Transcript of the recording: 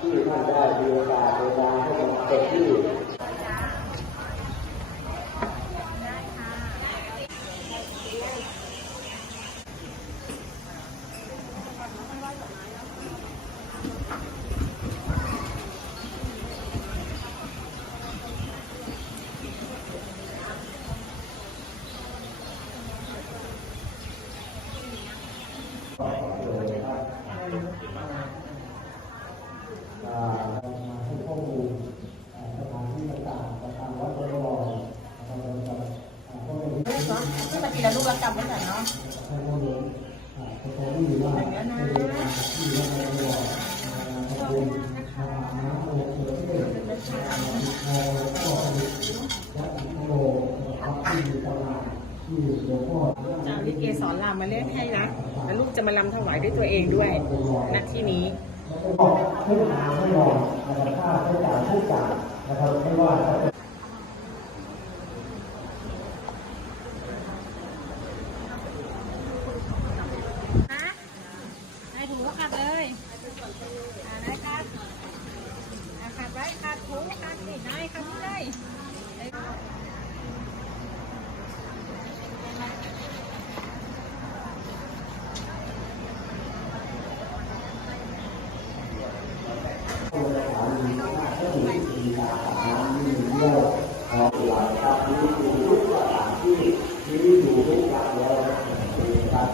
ที่ท่านได้มีโอกาสในกาให้มันเต็มที่ ลูกเนาะที่มาทีละลูกละกำไว้ก่อนเนาะให้ข้อมูลอ่าสตอรี่ว่าอย่างนั้นนะที่วัดบวรอ่าทำบุญอ่าน้ำโมเขือเทศอ่ากนะจาวิเกสอนรามาเล่นให้นะแล้วลูกจะมาลำถวายด้วยตัวเองด้วยณที่นี้แล้วก็ให้หาให้นอนนะครับค่าใช้จ่ายทุกอย่างนะครับไม่ว่า ที่ที่อยู่ทุกอย่างแล้วนะครับ